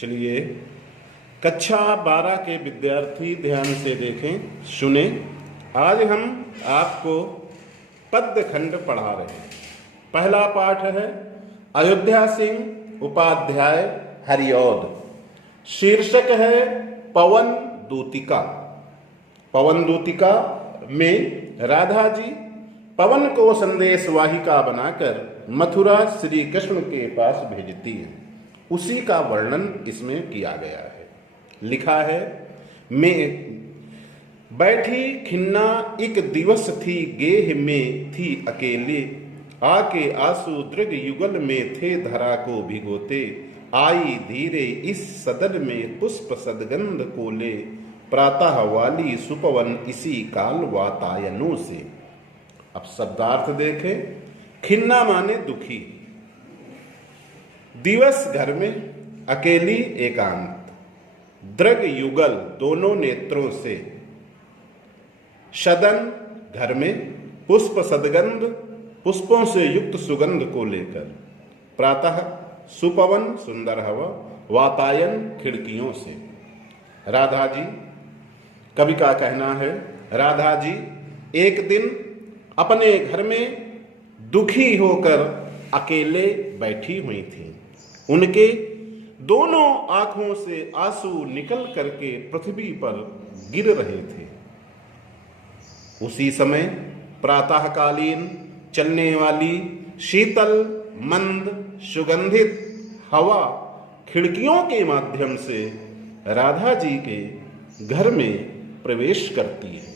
चलिए, कक्षा 12 के विद्यार्थी ध्यान से देखें, सुने। आज हम आपको पद्य खंड पढ़ा रहे हैं। पहला पाठ है अयोध्या सिंह उपाध्याय हरिऔध। शीर्षक है पवन दूतिका। पवन दूतिका में राधा जी पवन को संदेशवाहिका बनाकर मथुरा श्री कृष्ण के पास भेजती है। उसी का वर्णन इसमें किया गया है। लिखा है, मैं बैठी खिन्ना एक दिवस थी, गेह में थी अकेले, आके आंसू दृग युगल में थे धरा को भिगोते, आई धीरे इस सदन में पुष्प सदगंध को ले, प्रातः वाली सुपवन इसी काल वातायनों से। अब शब्दार्थ देखें। खिन्ना माने दुखी, दिवस घर में, अकेली एकांत, दृग युगल दोनों नेत्रों से, सदन घर में, पुष्प सदगंध पुष्पों से युक्त सुगंध को लेकर, प्रातः सुपवन सुंदर हवा, वातायन खिड़कियों से। राधा जी, कवि का कहना है, राधा जी एक दिन अपने घर में दुखी होकर अकेले बैठी हुई थी। उनके दोनों आंखों से आंसू निकल करके पृथ्वी पर गिर रहे थे। उसी समय प्रातःकालीन चलने वाली शीतल मंद सुगंधित हवा खिड़कियों के माध्यम से राधा जी के घर में प्रवेश करती है।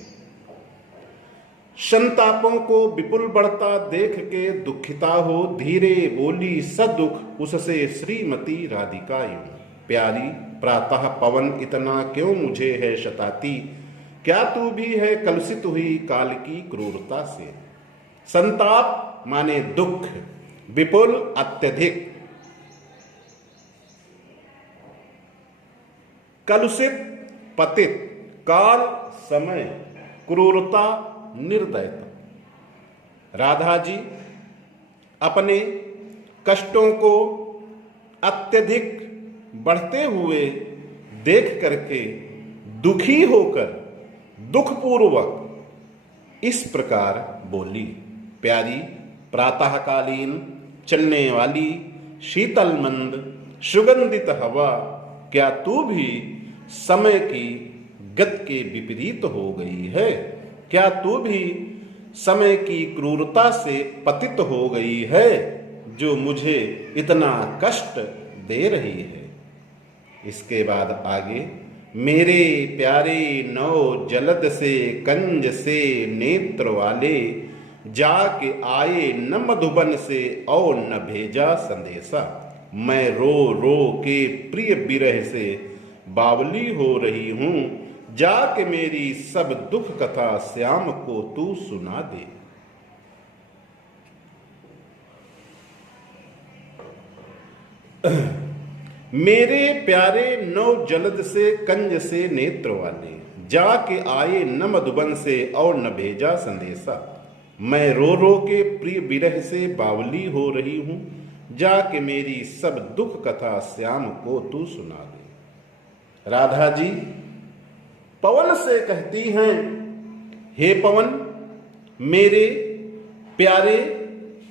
संतापों को विपुल बढ़ता देख के दुखिता हो, धीरे बोली सदुख उससे श्रीमती राधिका यूं, प्यारी प्रातः पवन इतना क्यों मुझे है सताती, क्या तू भी है कलुषित हुई काल की क्रूरता से। संताप माने दुख, विपुल अत्यधिक, कलुषित पतित, काल समय, क्रूरता निर्दयता। राधा जी अपने कष्टों को अत्यधिक बढ़ते हुए देख करके दुखी होकर दुखपूर्वक इस प्रकार बोली, प्यारी प्रातःकालीन चलने वाली शीतल मंद सुगंधित हवा, क्या तू भी समय की गति के विपरीत हो गई है, क्या तू भी समय की क्रूरता से पतित हो गई है, जो मुझे इतना कष्ट दे रही है। इसके बाद आगे, मेरे प्यारे नौ जलद से कंज से नेत्र वाले, जाके आए न मधुबन से और न भेजा संदेशा, मैं रो रो के प्रिय विरह से बावली हो रही हूँ, जाके मेरी सब दुख कथा श्याम को तू सुना दे। मेरे प्यारे नौ जलद से कंज से नेत्र वाले, जाके आए न मधुबन से और न भेजा संदेशा, मैं रो रो के प्रिय विरह से बावली हो रही हूं, जाके मेरी सब दुख कथा श्याम को तू सुना दे। राधा जी पवन से कहती हैं, हे पवन, मेरे प्यारे,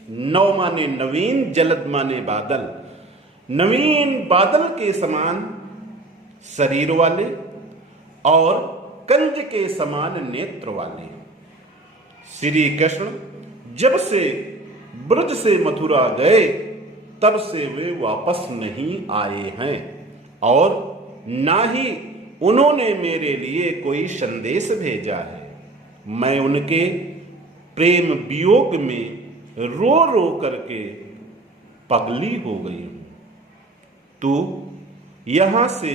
नौ माने नवीन, जलद माने बादल, नवीन बादल के समान शरीर वाले और कंज के समान नेत्र वाले श्री कृष्ण जब से ब्रज से मथुरा गए तब से वे वापस नहीं आए हैं और ना ही उन्होंने मेरे लिए कोई संदेश भेजा है। मैं उनके प्रेम वियोग में रो रो करके पगली हो गई हूं। तू यहां से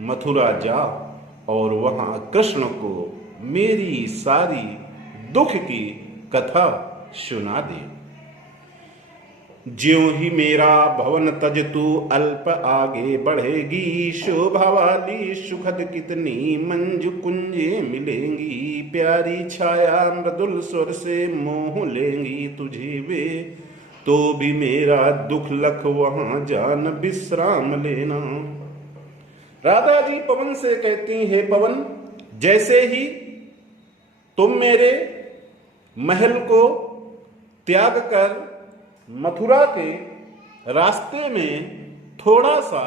मथुरा जा और वहां कृष्ण को मेरी सारी दुख की कथा सुना दे। ज्यों ही मेरा भवन तज तू अल्प आगे बढ़ेगी, शोभा वाली सुखद कितनी मंजू कुंजे मिलेंगी, प्यारी छाया मृदुल स्वर से मोह लेंगी तुझे वे, तो भी मेरा दुख लख वहां जान विश्राम लेना। राधा जी पवन से कहती हैं, पवन, जैसे ही तुम मेरे महल को त्याग कर मथुरा के रास्ते में थोड़ा सा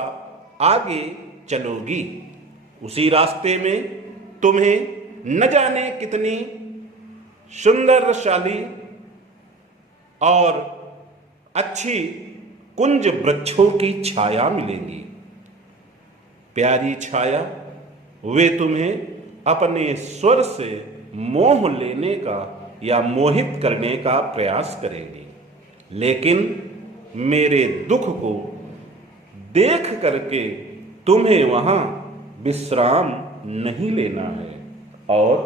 आगे चलोगी, उसी रास्ते में तुम्हें न जाने कितनी सुंदरशाली और अच्छी कुंज वृक्षों की छाया मिलेंगी। प्यारी छाया, वे तुम्हें अपने स्वर से मोह लेने का या मोहित करने का प्रयास करेंगी, लेकिन मेरे दुख को देख करके तुम्हें वहां विश्राम नहीं लेना है और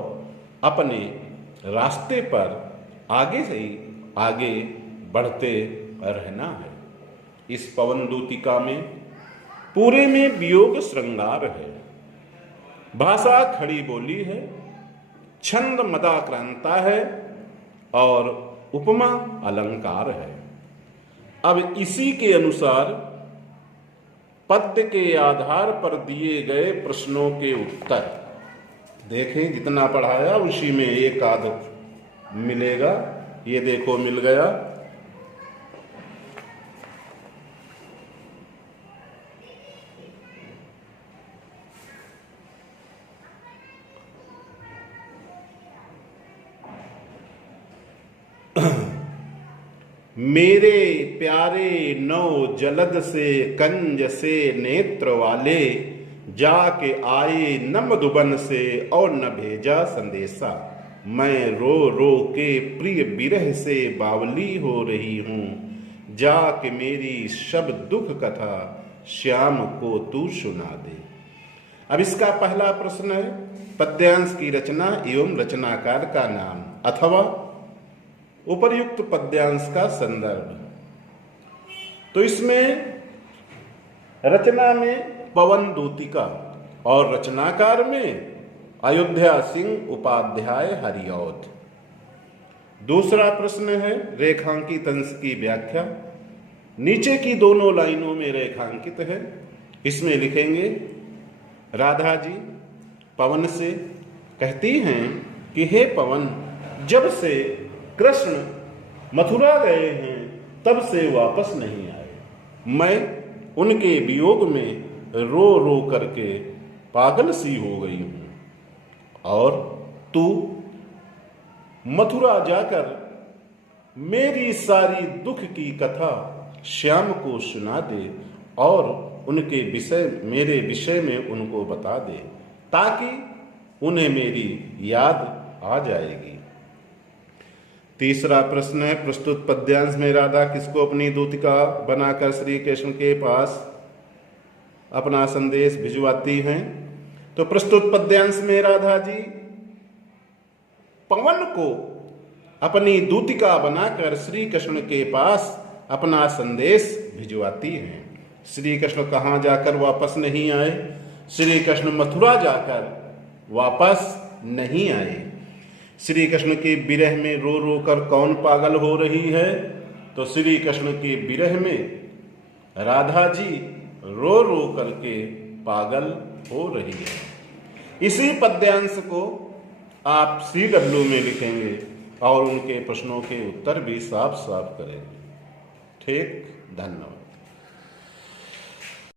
अपने रास्ते पर आगे से ही आगे बढ़ते रहना है। इस पवन दूतिका में पूरे में वियोग श्रृंगार है, भाषा खड़ी बोली है, छंद मदाक्रांता है और उपमा अलंकार है। अब इसी के अनुसार पद्य के आधार पर दिए गए प्रश्नों के उत्तर देखें, जितना पढ़ाया उसी में एक आध मिलेगा। ये देखो मिल गया। मेरे प्यारे नौ जलद से कंज से नेत्र वाले, जाके आए न मधुबन से और न भेजा संदेशा। मैं रो रो के प्रिय विरह से बावली हो रही हूँ, जाके मेरी सब दुख कथा श्याम को तू सुना दे। अब इसका पहला प्रश्न है पद्यांश की रचना एवं रचनाकार का नाम अथवा उपर्युक्त पद्यांश का संदर्भ। तो इसमें रचना में पवन दूतिका और रचनाकार में अयोध्या सिंह उपाध्याय हरिऔध। दूसरा प्रश्न है रेखांकित अंश की व्याख्या। नीचे की दोनों लाइनों में रेखांकित है। इसमें लिखेंगे राधा जी पवन से कहती हैं कि हे पवन, जब से कृष्ण मथुरा गए हैं तब से वापस नहीं आए। मैं उनके वियोग में रो रो करके पागल सी हो गई हूं और तू मथुरा जाकर मेरी सारी दुख की कथा श्याम को सुना दे और उनके विषय मेरे विषय में उनको बता दे, ताकि उन्हें मेरी याद आ जाएगी। तीसरा प्रश्न है प्रस्तुत पद्यांश में राधा किसको अपनी दूतिका बनाकर श्री कृष्ण के पास अपना संदेश भिजवाती हैं? तो प्रस्तुत पद्यांश में राधा जी पवन को अपनी दूतिका बनाकर श्री कृष्ण के पास अपना संदेश भिजवाती हैं। श्री कृष्ण कहाँ जाकर वापस नहीं आए? श्री कृष्ण मथुरा जाकर वापस नहीं आए। श्री कृष्ण के विरह में रो रो कर कौन पागल हो रही है? तो श्री कृष्ण के विरह में राधा जी रो रो करके पागल हो रही है। इसी पद्यांश को आप CW में लिखेंगे और उनके प्रश्नों के उत्तर भी साफ साफ करेंगे। ठीक, धन्यवाद।